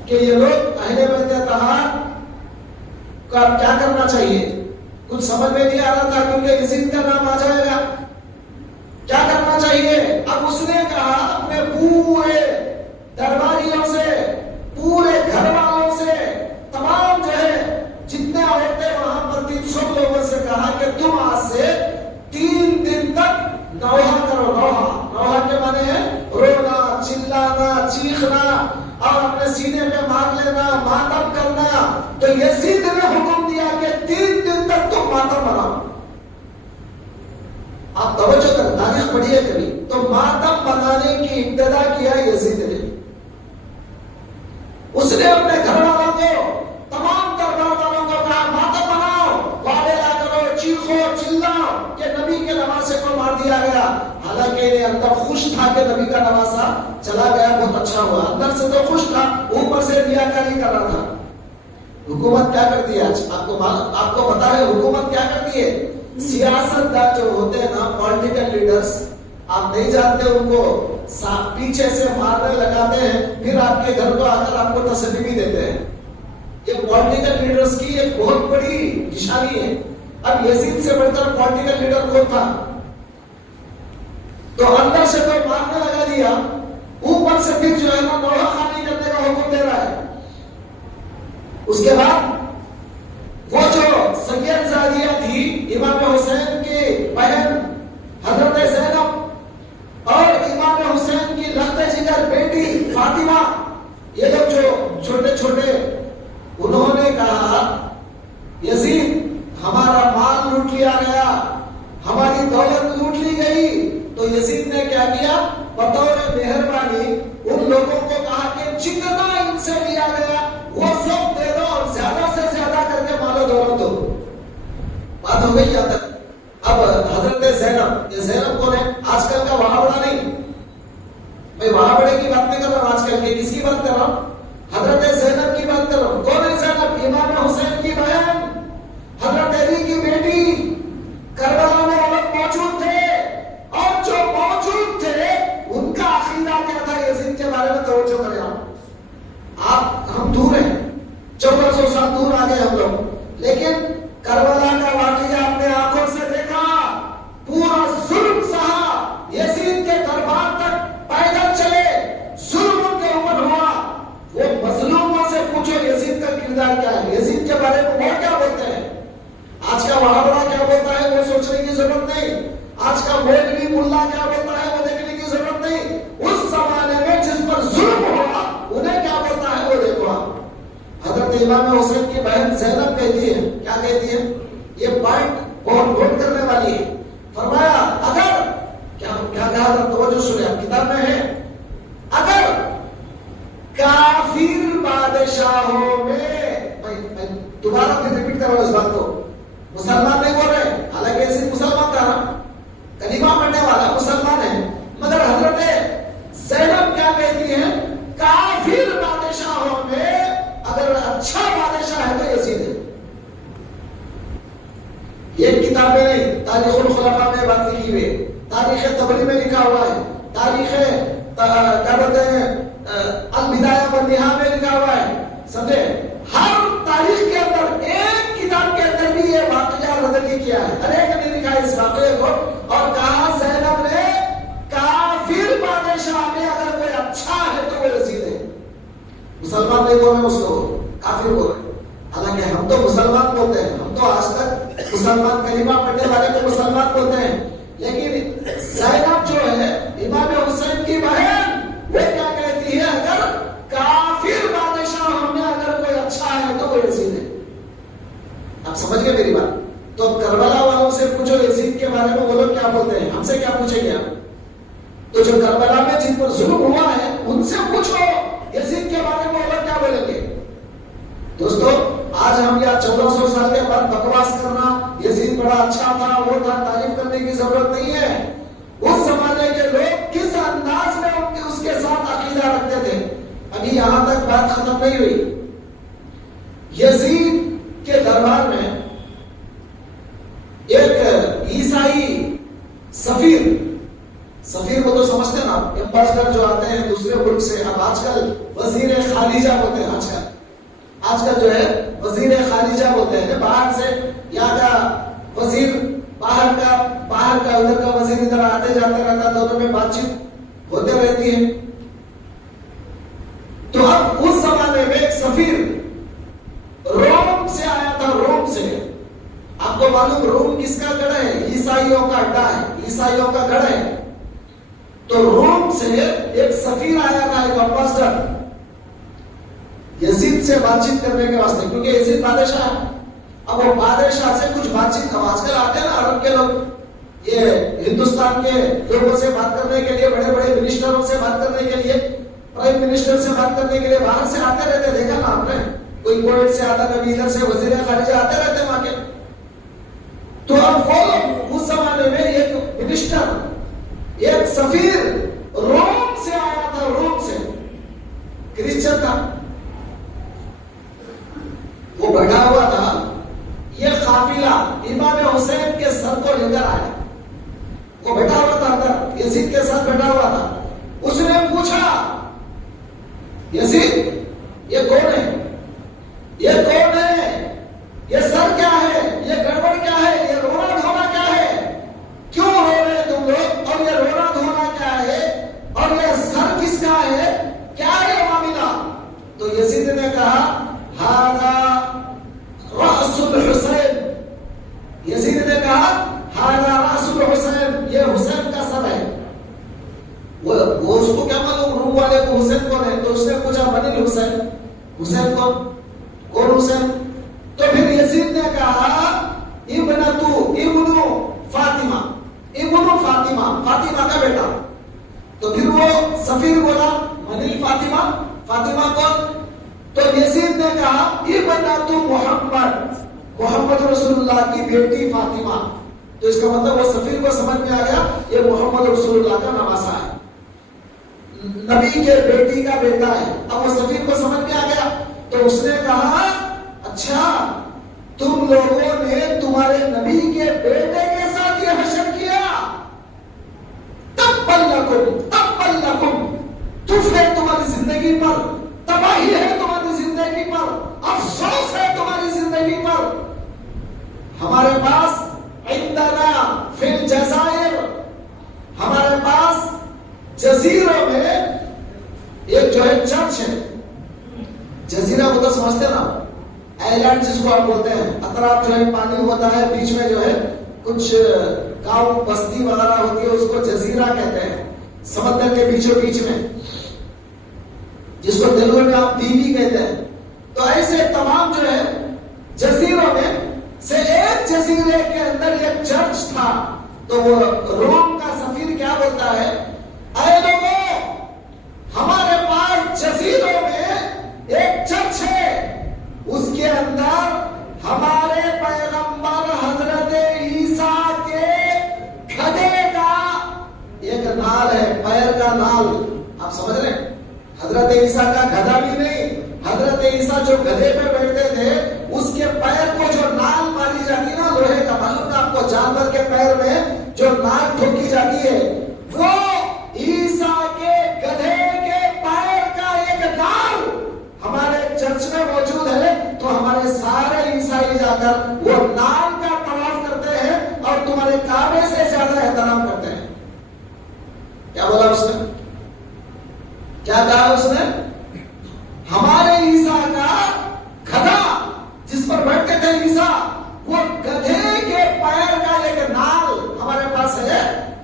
कि ये लोग अहले बैत अतहार का क्या करना चाहिए। कुछ समझ में नहीं आ रहा था क्योंकि यजीद का नाम आ जाएगा, क्या करना चाहिए। अब उसने कहा अपने पूरे दरबारियों से, पूरे घर वालों से, तमाम जो है जितने औरतें वहां पर थी सब लोगों से कहा कि तुम आज से 3 दिन तक नौहा करो। नौहा, नौहा के माने है रोना, चिल्लाना, चीखना और अपने सीने पे मार लेना, मातम करना। तो यजीद ने हुक्म दिया कि 3 दिन तक तुम मातम मनाओ। आप तवज्जो करें, तारीख पढ़िए कभी, तो मातम मनाने की इब्तिदा किया यजीद ने। उसने अपने घर वालों को, तमाम दरबार वालों को कहा मातम मनाओ, वावेला करो, चीखो, चिल्लाओ कि नबी के नवासे को मार दिया गया। हालांकि इन्हें अंदर खुश था कि नबी का नवासा चला गया, बहुत अच्छा हुआ। अंदर से तो खुश था, ऊपर से रियाकारी कर रहा था। हुकूमत क्या करती है आज आपको पता है हुकूमत क्या करती है। सियासतदान जो होते हैं ना, पॉलिटिकल लीडर्स, आप नहीं जानते उनको पीछे से मारने लगाते हैं, फिर आपके घर को आकर आपको तसल्ली भी देते हैं। ये पॉलिटिकल लीडर्स की एक बहुत बड़ी निशानी है। अब यजीद से बढ़कर पॉलिटिकल लीडर कौन था। तो अंदर से कोई मारने लगा दिया, ऊपर से फिर जो है ना नौहा खानी करने का हुक्म दे रहा है। उसके बाद वो जो सैयद जादिया थी, इमाम हुसैन की बहन हजरत ज़ैनब और इमाम हुसैन की लख्ते जिगर बेटी फातिमा, ये लोग जो छोटे छोटे, उन्होंने कहा यजीद हमारा माल लूट लिया गया, हमारी दौलत लूट ली गई। तो यजीद ने क्या किया, बतौर मेहरबानी उन लोगों को कहा कि जितना इनसे लिया गया वो सब दे दो और ज्यादा से ज्यादा करके मालो दौलत दो। बात हो गई यहाँ तक। अब हजरत ज़ैनब, ये ज़ैनब कौन है, आजकल का वहां बड़ा नहीं, मैं वहां बड़े की बात नहीं कर रहा हूं, आजकल की किसकी बात कर रहा हूं, हजरत ज़ैनब की बात कर रहा हूं। कौन है ज़ैनब, इमाम हुसैन की बहन, हजरत अली की बेटी। करबला में वो लोग मौजूद थे और जो मौजूद थे उनका अकीदा क्या था यजीद के बारे में, तवज्जो करें आप। हम दूर हैं, 1400 साल दूर आ गए हम लोग, लेकिन करबला का वाकया अपने आंखों से देखा, पूरा जुल्म सहा, यजीद के दरबार तक पैदल चले, जुल्म उनके ऊपर हुआ। वो मजलूमों से पूछो यजीद का किरदार क्या है, यजीद के बारे में वो क्या बोलते हैं। आज का वहाबड़ा क्या बोलता है वो सोचने की जरूरत नहीं, आज का मौलवी मुल्ला क्या बोलता है वो देखने की जरूरत नहीं। उस जमाने में जिस पर जुल्म हुआ उन्हें क्या बोलता है वो देखो आप। हजरत इमाम हुसैन की बहन ज़ैनब कहती है, क्या कहती है, ये पॉइंट बहुत नोट करने वाली है। फरमाया अगर क्या क्या कहा था, तो जो सुने किताब में है, अगर काफिर बादशाहों में, मैं दोबारा फिर रिपीट कर रहा हूं इस बात को, मुसलमान नहीं बोल रहे, हालांकि ऐसे मुसलमान था, कलीमा पढ़ने वाला मुसलमान है, मगर हजरत ज़ैनब क्या कहती है, काफिर बादशाहों में अगर अच्छा बादशाह है तो यजीद है। ये किताब में नहीं, तारीखुल खुलफा में बात लिखी हुई है, तारीख तबरी में लिखा हुआ है, तारीख क्या बोलते हैं अल बिदाया व निहा में लिखा हुआ है, समझे। हर तारीख के अंदर, एक किताब के अंदर भी ये वाकया रदली किया है, हर एक ने लिखा है इस वाकये को और कहा ज़ैनब ने काफिर बादशाह में अगर कोई अच्छा है तो वो यजीद है। मुसलमान नहीं बोल रहे उसको, काफिर बोल रहे। हालांकि हम तो मुसलमान बोलते हैं, हम तो आज तक मुसलमान, कलीमा पढ़ने वाले को मुसलमान बोलते हैं, लेकिन ज़ैनब जो है इमाम हुसैन की बहन, वो क्या कहती है, अगर काफिर बादशाह में अगर कोई अच्छा है तो वो यजीद है। आप समझ गए मेरी बात। तो करबला वालों से पूछो यजीद के बारे में वो लोग क्या बोलते हैं, हमसे क्या पूछेंगे आप। तो जो करबला में जिन पर जुल्म हुआ है उनसे पूछो यजीद के बारे में वो लोग क्या बोलेंगे। दोस्तों आज हम यहाँ 1400 साल के बाद बकवास करना, यजीद बड़ा अच्छा था, वो था, तारीफ करने की जरूरत नहीं है। उस जमाने के लोग किस अंदाज में उसके साथ अकीदा रखते थे, अभी यहां तक बात खत्म नहीं हुई। यजीद के दरबार में एक ईसाई सफीर को तो समझते ना, एम्बेसडर जो आते हैं दूसरे मुल्क से, अब आजकल वजीर खालिजा होते हैं, आजकल जो है वजीर खारिजा बोलते हैं, बाहर से यहाँ का वजीर, बाहर का उधर का वजीर इधर आते जाते रहता, दोनों में बातचीत होते रहती है। तो अब उस जमाने में एक सफीर रोम से आया था, रोम से। आपको मालूम रोम किसका गढ़ है? ईसाइयों का अड्डा है, ईसाइयों का गढ़ है। तो रोम से एक सफीर आया था, एक अम्बासडर, यजीद से बातचीत करने के वास्ते, क्योंकि यजीद बादशाह। अब वो बादशाह से कुछ बातचीत, आजकल आते हैं ना अरब के लोग, ये हिंदुस्तान के लोगों से बात करने के लिए, बड़े बड़े मिनिस्टरों से बात करने के लिए, प्राइम मिनिस्टर से बात करने के लिए बाहर से आते रहते, देखा ना आपने? कोई कुवैत से आता, कभी इधर से वजीर खारिजा आते रहते वहां के। तो अब वो उस जमाने में एक मिनिस्टर, एक सफीर रोम से आया था, रोम से, क्रिश्चियन था। वो बैठा हुआ था, ये काफिला इमाम हुसैन के सर को लेकर आया। वो बैठा हुआ था अंदर, यजीद के साथ बैठा हुआ था। उसने पूछा, यजीद ये कौन है? ये कौन है? ये सर क्या है? ये गड़बड़ क्या है? ये रोना धोना क्या है? क्यों रो रहे तुम लोग? और ये रोना धोना क्या है? और ये सर किसका है? क्या है ये मामला? तो यजीद ने कहा, हादा रासुल हुसैन। यजीद ने कहा, हादा रासुल हुसैन, ये हुसैन का सर है। वो उसको क्या मालूम रूम वाले को हुसैन कौन है? तो उसने पूछा, बनी हुसैन। हुसैन कौन हुसैन? तो फिर यजीद ने कहा, इब्नु फातिमा, इब्नु फातिमा, फातिमा का बेटा। तो फिर वो सफीर बोला, मनिल फातिमा, फातिमा कौन? तो यजीद ने कहा, इब्नतु मोहम्मद, मोहम्मद रसूलुल्लाह की बेटी फातिमा। तो इसका मतलब वो सफीर को समझ में आ गया, ये मोहम्मद रसूलुल्लाह का नवासा है, नबी के बेटी का बेटा है। अब वो सफीर को समझ में आ गया। तो उसने कहा, अच्छा तुम लोगों ने तुम्हारे नबी के बेटे के साथ यह हशर किया, तब्बल्लकुम, तुफ है तुम्हारी जिंदगी पर, तबाही है तुम्हारी जिंदगी पर, अफसोस है तुम्हारी जिंदगी पर। हमारे पास इंदना फिल जज़ाइर, हमारे पास जजीरों में एक जो है चर्च है। जजीरा वो तो समझते ना, आइलैंड जिसको आप बोलते हैं, अतराफ जो है पानी होता है, बीच में जो है कुछ गांव बस्ती वगैरह होती है, उसको जजीरा कहते हैं, समंदर के बीचों बीच में, जिसको तेलुगु में आप दीवी कहते हैं। तो ऐसे तमाम जो है जजीरों में से एक जजीरे के अंदर एक चर्च था। तो वो रोम का सफीर क्या बोलता है, ऐ लोगों, हमारे पास जजीरों में एक चर्च है, उसके अंदर हमारे पैगंबर हजरत ईसा के गधे का एक नाल है, पैर का नाल। आप समझ रहे हैं? हजरत ईसा का गधा भी नहीं, हजरत ईसा जो गधे पे बैठते थे, उसके पैर को जो नाल मारी जाती ना, लोहे का, मालूम ना आपको, जानवर के पैर में जो नाल ठोकी जाती है, वो ईसा के गधे के पैर का एक नाल हमारे चर्च में मौजूद है। तो हमारे सारे ईसाई जाकर वो नाल का तवाफ करते हैं और तुम्हारे काबे से ज्यादा एहतराम करते हैं। क्या बोला उसने? क्या कहा उसने? हमारे ईसा का गधा जिस पर बैठते थे ईसा, वो गधे के पैर का एक नाल हमारे पास है,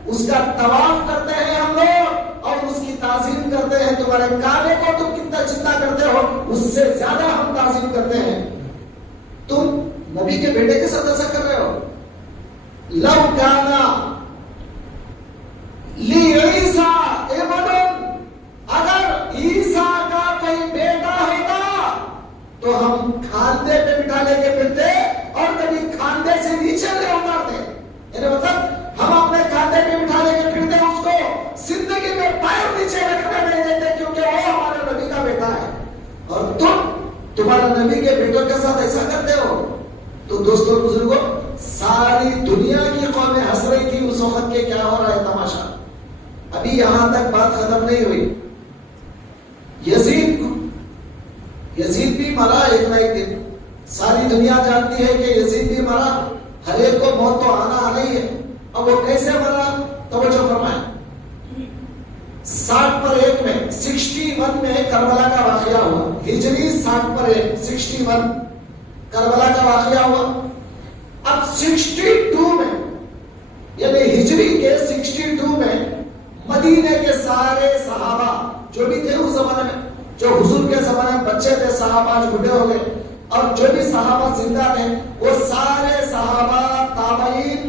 उसका तवाफ करते हैं हम लोग और उसकी ताज़ीम करते हैं। तुम्हारे काबे को तुम कितना चिंता करते हो, उससे ज्यादा हम ताज़ीम करते हैं। तुम नबी के बेटे के साथ ऐसा कर रहे हो। लव गाना ली ईसा इब्न, अगर ईसा का कोई बेटा होता तो हम खांदे पे बिठा लेके फिरते और कभी खांदे से नीचे नहीं उतारते। मतलब हम अपने खांदे पे बिठा लेके फिरते, उसको जिंदगी में पैर नीचे रखने नहीं देते, क्योंकि वो हमारे नबी का बेटा है। और तुम तुम्हारे नबी के बेटों के साथ ऐसा करते हो। तो दोस्तों बुजुर्गों, सारी दुनिया की कौमें हंस रही थी उस वक्त के क्या हो रहा है तमाशा। अभी यहां तक बात खत्म नहीं हुई। यजीद भी मरा एक ना एक दिन, मौत तो आना आ रही है। अब वो कैसे मरा, तवज्जो फरमाए। 60/1 में 61 में करबला का वाकया हुआ। हिजरी 60/1 61 करबला का वाकया हुआ। अब 62 में यानी हिजरी के 62 में मदीने के सारे सहाबा जो भी थे उस जमाने में, जो हुजूर के जमाने में बच्चे थे, सहाबा आज बुढ़े हो गए, और जो भी सहाबा जिंदा थे वो सारे सहाबा ताबईन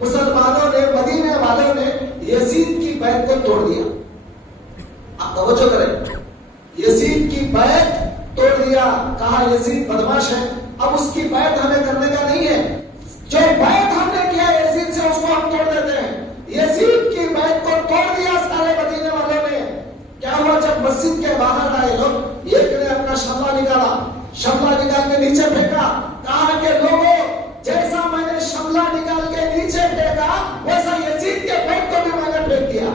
मुसलमानों ने, मदीने वालों ने यजीद की बैत को तोड़ दिया। आप तवज्जो करें, यजीद की बैत तोड़ दिया। कहा यजीद बदमाश है, अब उसकी बैत हमें करने का नहीं है। जो बैत हमने किया यजीद से उसको हम तोड़ देते हैं। यजीद की बैत को तोड़ दिया सारे मदीने वालों ने। क्या हुआ, जब मस्जिद के बाहर आए लोग, एक ने अपना शमला निकाला, शमला निकाल के नीचे फेंका। कहा कि लोगों, जैसा मैंने शमला निकाल के नीचे फेंका वैसा यजीद के बैत को भी मैंने फेंक दिया।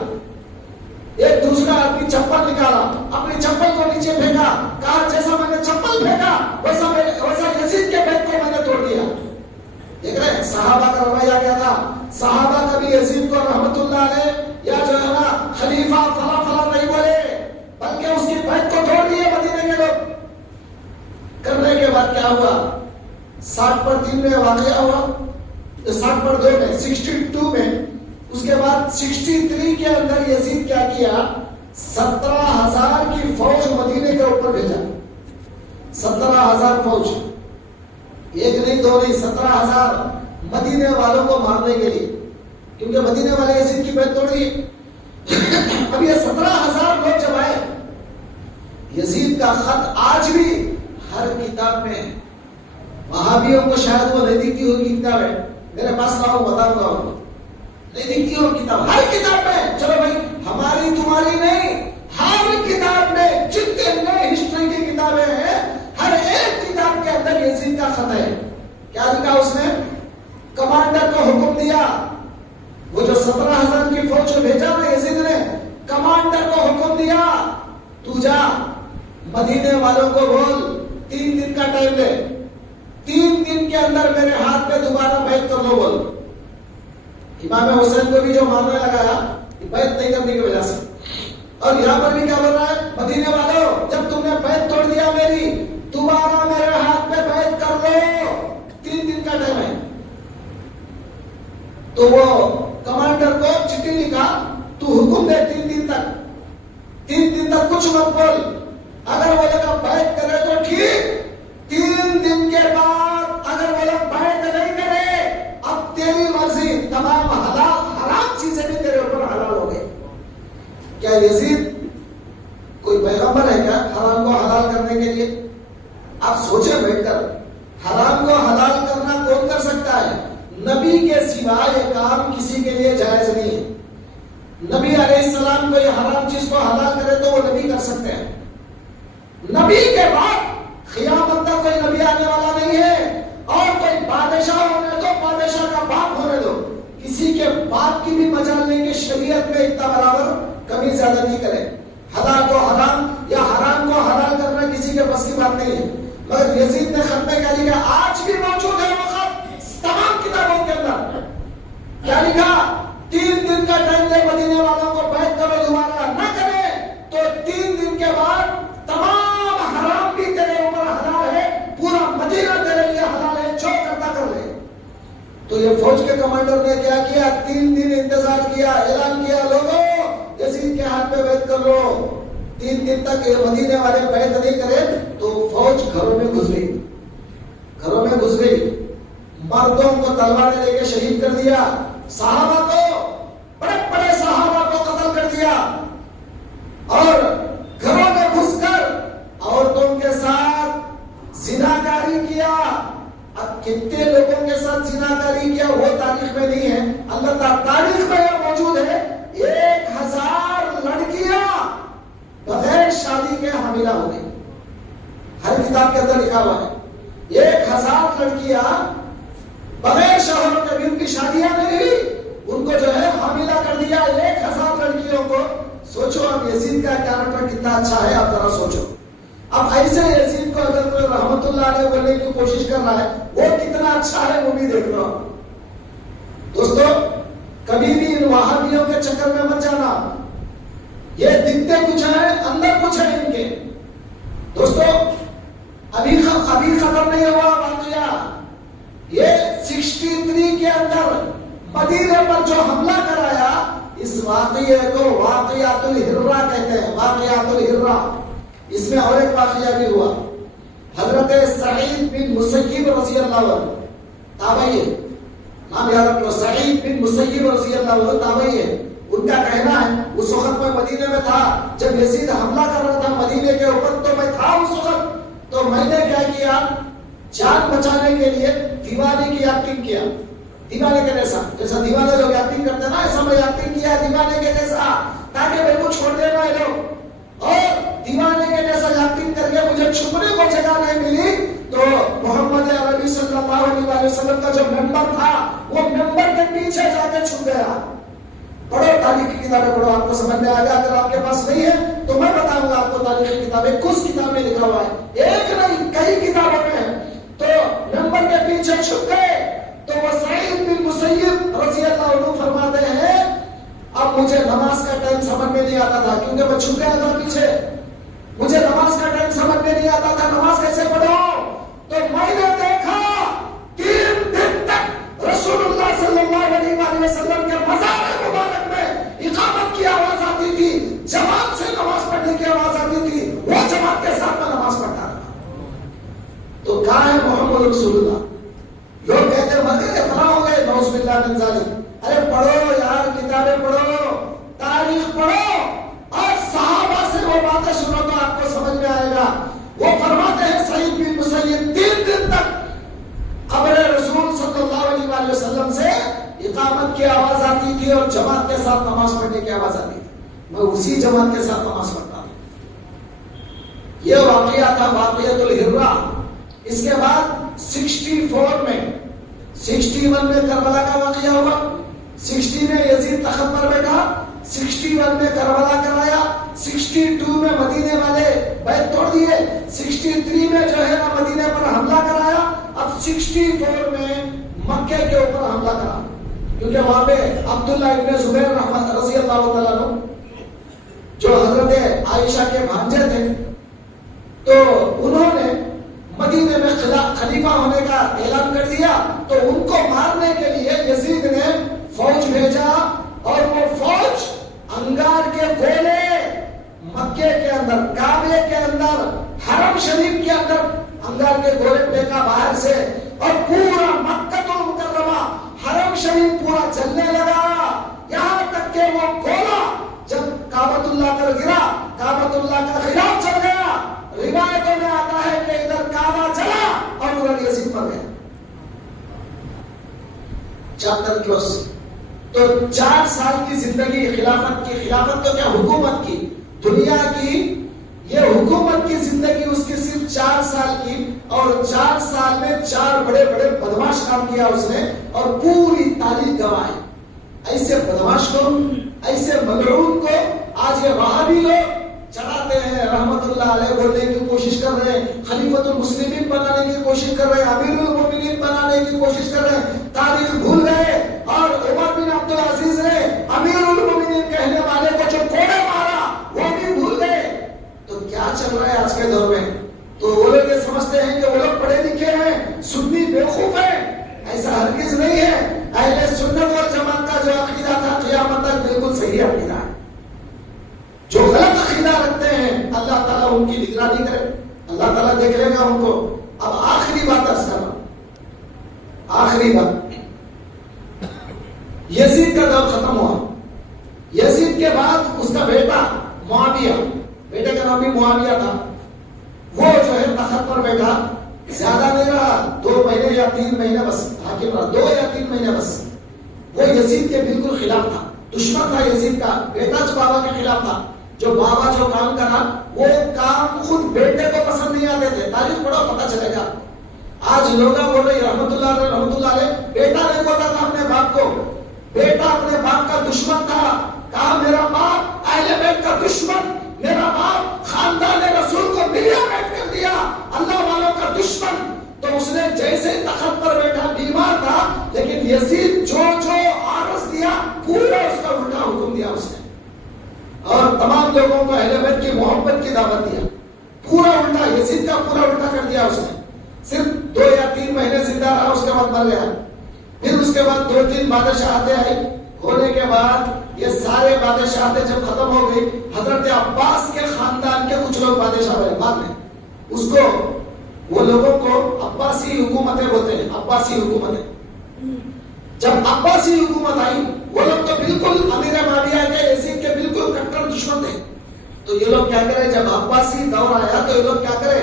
एक दूसरा आदमी चप्पल निकाला, अपनी चप्पल को नीचे फेंका। कहा जैसा मैंने चप्पल फेंका वैसा यजीद के बैत को मैंने तोड़ दिया। देख रहे हैं सहाबा का रवैया क्या था। सहाबा कभी यजीद को रहमतुल्लाह अलैह या जो है ना खलीफा फला फला नहीं बोले, बल्कि उसकी बैत को तोड़ दिए मदीने के लोग। करने के बाद क्या हुआ, 60/3 में वाकया हुआ, 60/2 में 62 में। उसके बाद 63 के अंदर यजीद क्या किया, 17,000 की फौज मदीने के ऊपर भेजा। 17,000 फौज, एक नहीं दो नहीं, 17,000 मदीने वालों को मारने के लिए, क्योंकि मदीने वाले यजीद की बैत तोड़ दी। अब ये 17,000 लोग जब आए, यजीद का खत आज भी हर किताब में, वहाबियों को शायद वो नहीं दिखती होगी किताब है, मेरे पास लाओ बताऊंगा उनको, नहीं दिखती हो किताब, हर किताब में। चलो भाई हमारी तुम्हारी नहीं, हर किताब में जितने नए हिस्ट्री की किताबें हैं, हर एक किताब के अंदर यजीद का खत है। क्या लिखा उसने, कमांडर को हुक्म दिया, वो जो 17,000 की फौज को भेजा ना यजीद ने, कमांडर को हुक्म दिया, तू जा मदीने वालों को बोल 3 दिन का टाइम ले, 3 दिन के अंदर मेरे हाथ पे दोबारा बैत कर लो बोल। इमाम हुसैन को भी जो मारने लगा बैत नहीं करने की वजह से, और यहां पर भी क्या बोल रहा है, मदीने वालों जब तुमने बैत तोड़ दिया मेरी, दोबारा मेरे हाथ पे बैत कर लो, 3 दिन का टाइम है। तो वो कमांडर को चिट्ठी लिखा, तू हुक्म दे 3 दिन तक, 3 दिन तक कुछ मत बोल, अगर वो लोग बैत करे तो ठीक, 3 दिन के बाद अगर वो लोग बैत नहीं करे, अब तेरी मर्जी, तमाम हलाल हराम चीजें भी तेरे ऊपर हलाल हो गई। क्या यजीद कोई पैगंबर है क्या हराम को हलाल करने के लिए? आप सोचे बैठकर, हराम को हलाल करना कौन कर सकता है? नबी के सिवा ये काम किसी के लिए जायज नहीं है। नबी अलैहिस्सलाम को ये हराम चीज को हलाल करे तो वो नबी कर सकते हैं। नबी के बाद क़यामत तक कोई नबी आने वाला नहीं है, और कोई बादशाह होने दो, बादशाह का बाप होने दो, किसी के बाप की भी मजाल नहीं कि शरीयत में इतना बराबर कमी ज्यादा नहीं करे। हलाल को हराम या हराम को हलाल करना किसी के बस की बात नहीं है। मगर यजीद ने खत में क्या लिखा, आज भी मौजूद है वो खत तमाम किताबों के अंदर। क्या लिखा, 3 दिन का टाइम दे मदीने वालों को, बैत करो, दोबारा न करे तो 3 दिन के बाद तमाम हराम भी तेरे ऊपर हलाल है, पूरा मदीना तेरे लिए हलाल है, जो करता कर ले। तो ये फौज के कमांडर ने क्या किया, 3 दिन इंतजार किया, ऐलान किया, लोगों यजीद के हाथ पे बैत कर लो। 3 दिन तक ये मदीने वाले बैत नहीं करे तो फौज घरों में घुस गई, घरों में घुस गई, मर्दों को तलवारें लेके शहीद कर दिया, सहाबा को, बड़े बड़े सहाबा को कत्ल कर दिया, और घरों में घुसकर औरतों के साथ जिनाकारी किया। अब कितने लोगों के साथ जिनाकारी किया वो तारीख में नहीं है, अलबत्ता तारीख में यह मौजूद है, 1000 लड़कियां बगैर शादी के हामिला हो गई। हर किताब के अंदर लिखा हुआ है 1000 लड़कियां बगैर शौहरों के भी, उनकी शादियां नहीं हुई, उनको जो है हामिला कर दिया 1000 लड़कियों को। सोचो अब यजीद का कैरेक्टर कितना अच्छा है, आप जरा सोचो। अब ऐसे यजीद को अगर कोई रहमतुल्लाह अलैह बोलने की कोशिश कर रहा है, वो कितना अच्छा है वो भी देख लो। कभी भी इन वहाबियों के चक्कर में मत जाना। ये दिखते कुछ है, अंदर कुछ है इनके। दोस्तों, अभी खत्म नहीं हुआ वाकया। ये 63 के अंदर मदीने पर जो हमला कराया, इस वाकये को वाकयातुल हिर्रा कहते हैं। वाकयातुल हिर्रा। इसमें और एक वाकया भी हुआ। हजरत सईद बिन मुसय्यिब रज़ी अल्लाहु अन्हु, ताबई है, नाम याद रखो, सईद बिन मुसय्यिब रज़ी अल्लाहु अन्हु ताबई है। उनका कहना है, उस वक्त मैं मदीने में था जब यजीद हमला कर रहा था मदीने के ऊपर, तो मैं था उस वक्त। तो मैंने क्या किया, जान बचाने के लिए दीवाने की एक्टिंग किया। दीवाने के जैसा दीवाने लोग एक्टिंग करते ना, ऐसा मैं एक्टिंग किया दीवाने के जैसा, ताकि मेरे को छोड़ देना है लोग। और दीवाने के जैसा एक्टिंग करके मुझे छुपने को जगह नहीं मिली, तो मोहम्मद अरबी सल्लल्लाहु अलैहि वसल्लम का जो मेंबर था, वो मेंबर के पीछे जाके छुप गया। पढ़ो, तारीख की किताबें पढ़ो, आपको समझ में आ गया। अगर आपके पास नहीं है तो मैं बताऊंगा आपको तारीख की किताबें, कुछ किताब में लिखा हुआ है, एक नहीं कई किताबों में है। तो मेंबर के पीछे छुप गए। तो वो सईद बिन मुसय्यिब रज़ी अल्लाहु अन्हु फरमाते हैं, अब मुझे नमाज का टाइम समझ में नहीं आता था, क्योंकि मैं छुप गया था पीछे। मुझे नमाज का टाइम समझ में नहीं आता था, नमाज कैसे पढ़ो। तो मैंने देखा 3 दिन तक रसूलुल्लाह सल्लल्लाहु अलैहि वसल्लम के मज़ार मुबारक में इकामत की आवाज आती थी, जमात से नमाज पढ़ने की आवाज आती थी, वो जमात के साथ में नमाज पढ़ता था। तो कहाँ है मोहम्मद रसूलुल्लाह? लोग कहते मर गए, फलां हो गए, नौज़ुबिल्लाह मिन ज़ालिक। अरे पढ़ो यार, किताबें पढ़ो, तारीख पढ़ो, और सहाबा से वो बातें सुनो तो आपको समझ में आएगा। वो फरमाते हैं सईद बिन मुसय्यिब 3 दिन तक क़ब्र रसूल सल्लल्लाहु अलैहि वसल्लम से इकामत की आवाज आती थी और जमात के साथ नमाज पढ़ने की आवाज आती थी। मैं उसी जमात के साथ नमाज पढ़ता था। यह वाकया था वाकयातुल हिर्रा। इसके बाद 61 में करबला का वाकया हुआ। 60 में यजीद तख्त पर बैठा, 61 में करबला कराया, 62 में मदीने वाले बैत तोड़ दिए, 63 में जो है ना मदीने पर हमला कराया। अब 64 में मक्के के ऊपर हमला करा, क्योंकि वहां पे अब्दुल्लाह इब्न जुबैर रज़ी अल्लाहु तआला अन्हु, जो हजरत आयशा के भांजे थे, तो उन्होंने मदीने में खलीफा होने का ऐलान कर दिया। तो उनको मारने के लिए यजीद ने फौज भेजा, और वो फौज अंगार के गोले मक्के के अंदर, काबे के अंदर, हरम शरीफ के अंदर अंगार के गोले फेंका बाहर से, और पूरा मक्का मुकर्रमा हरम शरीफ पूरा जलने लगा। यहां तक के वो गोला जब काबतुल्लाह पर गिरा, काबतुल्लाह का खिलाफ चल गया। रिवायतों में आता है कि इधर काबा जला और उधर यजीद मर गया। Chapter close. तो 4 साल की जिंदगी खिलाफत की, खिलाफत तो क्या हुकूमत की, दुनिया की ये हुकूमत की जिंदगी उसकी सिर्फ 4 साल की, और 4 साल में 4 बड़े बड़े बदमाश काम किया उसने, और पूरी तारीख गवाई। ऐसे बदमाश को, ऐसे मलऊन को आज ये वहाबी लोग चढ़ाते हैं, रहमतुल्लाह अलैह बोलने की कोशिश कर रहे हैं, खलीफतुल मुस्लिमीन बनाने की कोशिश कर रहे हैं, अमीरुल मोमिनीन बनाने की कोशिश कर रहे हैं। तारीख भूल गए, और उमर बिन अब्दुल अजीज ने अमीरुल मोमिनीन कहने वाले को जो कोड़े मारा वो भी भूल गए। तो क्या चल रहा है आज के दौर में? तो वो लोग ये समझते हैं कि वो लोग पढ़े लिखे हैं, सुन्नी बेवकूफ है। ऐसा हरगिज नहीं है। अहले सुन्नत वल जमात का जो अकीदा था क़यामत तक बिल्कुल सही अकीदा है। जो गलत अकीदा रखते हैं अल्लाह ताला उनकी निगरानी करे, अल्लाह ताला देख लेगा उनको। अब आखिरी बात अर्ज कर रहा हूं, आखिरी बात, यजीद का दौर खत्म हुआ। यजीद के बाद उसका बेटा मुआविया, बेटे का नाम भी मुआविया था, वो जो है तख्त पर बैठा। ज्यादा नहीं रहा, 2 महीने या 3 महीने बस हाकिम रहा, 2 या 3 महीने बस। वो यजीद के बिल्कुल खिलाफ था, दुश्मन था यजीद का। बेटा जो बाबा के खिलाफ था, जो बाबा जो काम करा वो काम खुद बेटे को पसंद नहीं आते थे। तारीख पढ़ो पता चलेगा। आज लोग बोल रहे रहमतुल्लाह अलैह, बेटा नहीं बोलता था अपने बाप को, बेटा अपने बाप का दुश्मन था। कहा मेरा बाप अहले बैत का दुश्मन, मेरा बाप खानदान रसूल को मिलियनेट कर दिया, अल्लाह वालों का दुश्मन। तो उसने जैसे तख्त पर बैठा बीमार था, लेकिन यजीद जो जो आरस दिया पूरा उसका उल्टा हुक्म दिया उसने, और तमाम लोगों को अहले बैत की मोहब्बत की दावत दिया। पूरा उल्टा, यजीद का पूरा उल्टा कर दिया उसने। सिर्फ 2 या 3 महीने जिंदा रहा, उसके बाद मर गया। फिर उसके बाद 2-3 बादशाहतें आई, होने के बाद ये सारे बादशाहतें जब खत्म हो गई, हजरत अब्बास के खानदान के कुछ लोग बादशाह बने बाद में। उसको, वो लोगों को अब्बासी हुकूमतें बोलते हैं, अब्बासी हुकूमतें। जब अब्बासी हुकूमत आई, वो लोग तो बिल्कुल अमीर माविया के, यजीद के बिल्कुल कट्टर दुश्मन थे। तो ये लोग क्या करें, जब अब्बासी दौर आया तो ये लोग क्या करें,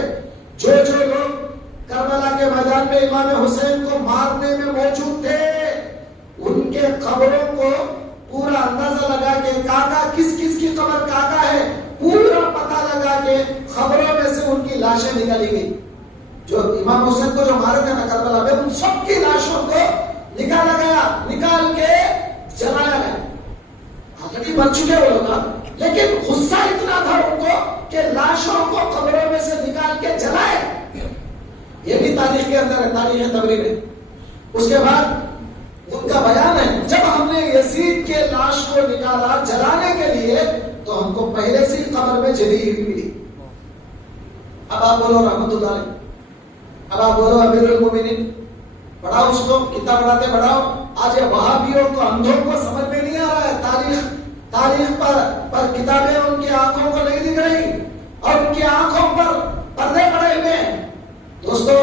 जो लोग करबला के मैदान में इमाम हुसैन को मारने में मौजूद थे, उनके कब्रों को पूरा अंदाजा लगा के, काका किस किस की कब्र काका है, पूरा पता लगा के खबरों में से उनकी लाशें निकाली गई। जो इमाम हुसैन को जो मारे थे ना करबला में, उन सबकी लाशों को निकाला गया, निकाल के जलाया गया। हालांकि मर चुके वो लोग, लेकिन गुस्सा इतना था उनको कि लाशों को कब्रों में से निकाल के जलाए। ये भी तारीख के अंदर है, तारीख तबरी में। उसके बाद उनका बयान है, जब हमने यजीद के लाश को निकाला जलाने के लिए, तो हमको पहले से ही कब्र में जली हुई मिली। अब आप बोलो रहमतुल्लाह, अब आप बोलो अमीरुल मोमिनीन, पढ़ाओ उसको, कितना पढ़ाते पढ़ाओ। आज ये वहाबियों को, अंधों को समझ में नहीं आ रहा है। तारीख पर किताबें उनकी आंखों को नहीं दिख रही, और उनकी आंखों पर पर्दे पड़े हुए हैं। दोस्तों,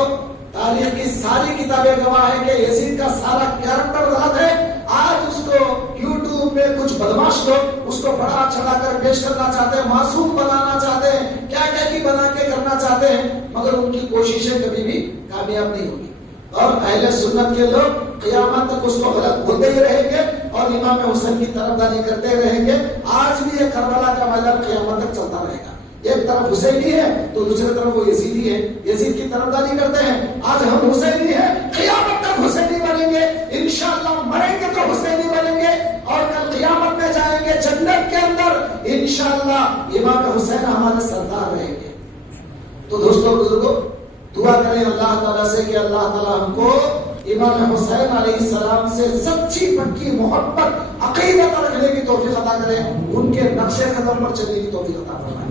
तारीख की सारी किताबें गवाह है कि यजीद का सारा कैरेक्टर गलत है। आज उसको यूट्यूब में कुछ बदमाश लोग उसको बढ़ा चढ़ा कर पेश करना चाहते हैं, मासूम बनाना चाहते हैं, क्या क्या की बना के करना चाहते हैं, मगर उनकी कोशिशें कभी भी कामयाब नहीं होगी। और अहले सुन्नत के लोग क़यामत तक उसको गलत बोलते ही रहेंगे और इमाम हुसैन की तरफदारी करते रहेंगे। आज भी ये करबला का मैदान क़यामत तक चलता रहेगा। एक तरफ हुसैनी है तो दूसरी तरफ वो यजीदी है, यजीद की तरफदारी करते हैं। आज हम हुसैनी है, क़यामत तक हुसैनी बनेंगे, इंशाअल्लाह मरेंगे तो हुसैनी बनेंगे, और कल क़यामत में जाएंगे जन्नत के अंदर, इंशाअल्लाह इमाम हुसैन हमारे सरदार रहेंगे। तो दोस्तों बुजुर्गों, दुआ करें अल्लाह ताला से कि अल्लाह ताला हमको इमाम हुसैन अलैहिस्सलाम से सच्ची पक्की मोहब्बत अकीदत रखने की तौफीक अता करे, उनके नक्शे कदम पर चलने की तौफीक अता फरमाए।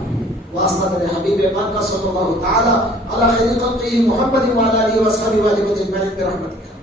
वास्ता मेरे हबीब पाक का सल्लल्लाहु तआला अला खैरि खल्क़िही मुहम्मद व अला आलिहि व अस्हाबिहि व रहमतिका।